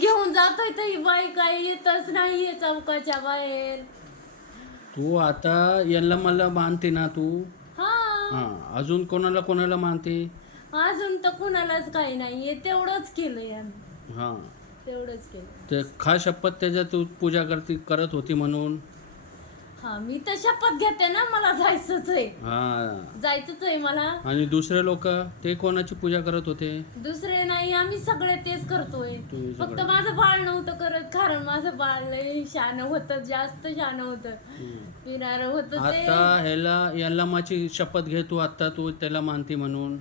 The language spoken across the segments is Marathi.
घेऊन जातोय तर ही बाई काय येतच नाहीये चौकाच्या बाहेर. तू आता यांना मला मानते ना तू? हा हां, अजून कोणाला कोणाला मानते? अजून तर कुणालाच काही नाहीये, तेवढंच केलंय आम्ही, हां, तेवढंच केलं. तर खा शपथ त्याच्या तू पूजा करत होती म्हणून. हा मी तर शपथ घेते ना, मला जायचंच आहे, हां, जायचंच आहे मला. आणि दुसरे लोक ते कोणाची पूजा करत होते? दुसरे नाही, आम्ही सगळे तेच करतोय. तुम्ही फक्त सगळे. माझं बाळ नव्हतं करत, कारण माझं बाळ लय शहाणं होतं, जास्त शहाणं होतं, हम्म. पिणारं होतं ते. आता यल्लमाची शपथ घे तू, आता तू त्याला मानते म्हणून.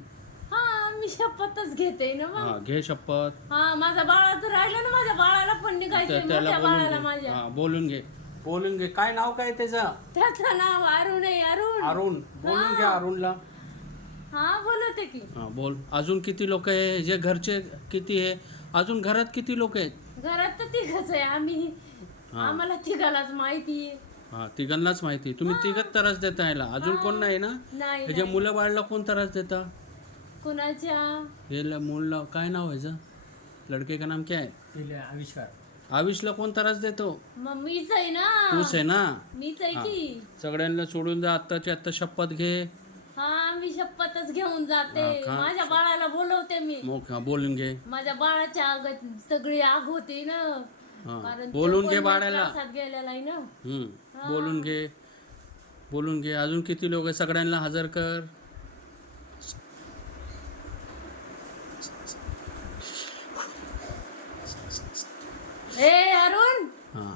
हा मी शपथच घेते ना मग. हा, घे शपथ. हा माझ्या बाळाचं राहिलं ना, माझ्या बाळाला पण निघायचंय, त्याला मोठ्या बोलून बाळाला घे. माझ्या. हा, बोलून घे. काय नाव काय त्याचं? त्याचं नाव अरुण आहे, अरुण. अरुण. बोलून घे अरुणला. हा बोलते की. हा, बोल. अजून किती लोक आहे? जे घरचे किती आहे? अजून घरात किती लोक आहेत? घरात तर तिघच आहे आम्ही, हा. आम्हाला तिघालाच माहिती आहे. हा, तिघांनाच माहिती. तुम्ही तिघच त्रास देता यायला, अजून कोण नाही ना? नाही ह्याच्या नाही. मुलं बाळला कोण त्रास देता? कुणाच्या? हे मुलं काय नाव व्हायचं? लडके का नाम क्या है? आविष्कार. आविषला कोण त्रास देतो? मग मीच आहे ना. तूच आहे ना? मीच आहे हा. की. सगळ्यांना सोडून जा, आत्ताची आत्ता शपथ घे. हा मी शपथच घेऊन जाते. हा का? माझ्या बाळाला बोलवते मी. बोलून घे. माझ्या बाळाच्या आगत सगळी आग होती ना, हा. कारण बोलून तो घे पण बाळाला. त्रासात गेलेला आहे ना. हा. बोलून घे. अजून किती लोक आहे? सगळ्यांना हजर कर. ए अरुण. हा,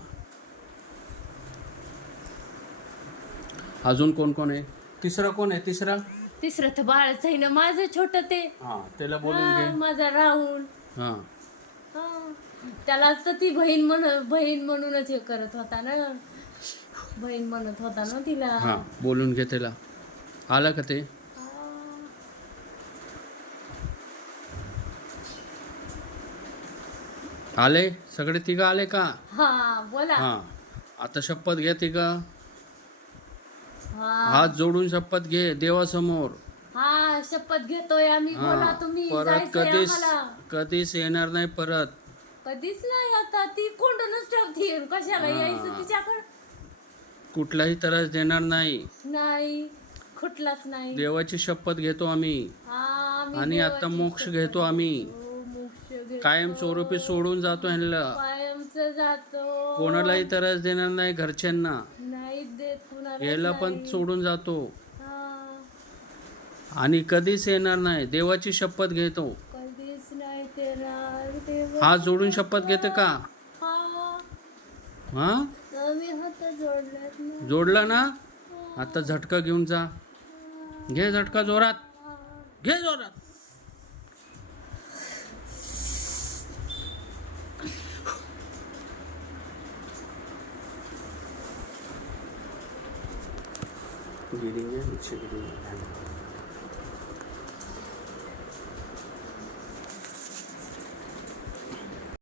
अजून कोण कोण आहे? तिसरा कोण आहे? तिसरं तर बाळच आहे ना माझं छोट ते. हा, त्याला बोलून हा, घे. माझा राहुल. हा, हा. त्याला तर ती बहीण म्हणूनच हे करत होता ना, बहीण म्हणत होता ना तिला. हा, बोलून घे त्याला. आला का ते? हा. आले सगळे तिघं आले का? हा बोला. हा, आता शपथ घे तिघं. हा हात जोडून शपथ घे देवासमोर. हा शपथ घेतोय आम्ही. हा, बोला तुम्ही. परत जायचंय आम्हाला. कधीच येणार नाही परत. कधीच नाही. आता ती कोंडूनच ठेवते, कशाला हा. यायचं तिच्याकडे. कुठलाही त्रास देणार नाही. नाही, कुठलाच नाही. देवाची शपथ घेतो आम्ही. हा, आम्ही आणि आता देवाची मोक्ष शपथ घेतो आम्ही. घेतो, मोक्ष घेतो. कायम स्वरूपी सोडून जातो ह्यांना. कायमचं जातो. कोणालाही त्रास देणार नाही, घरच्यांना. नाही देत कुणाला. याला पण सोडून जातो. हा, आणि कधीच येणार नाही. देवाची शपथ घेतो. कधीच नाही ते. हात जोडून शपथ घेते का? हा, हा, आम्ही हात जोडल्यात ना. जोडला ना? आता झटका घेऊन जा. घे झटका जोरात. घे जोरात. गिरेंगे नीचे गिरेंगे.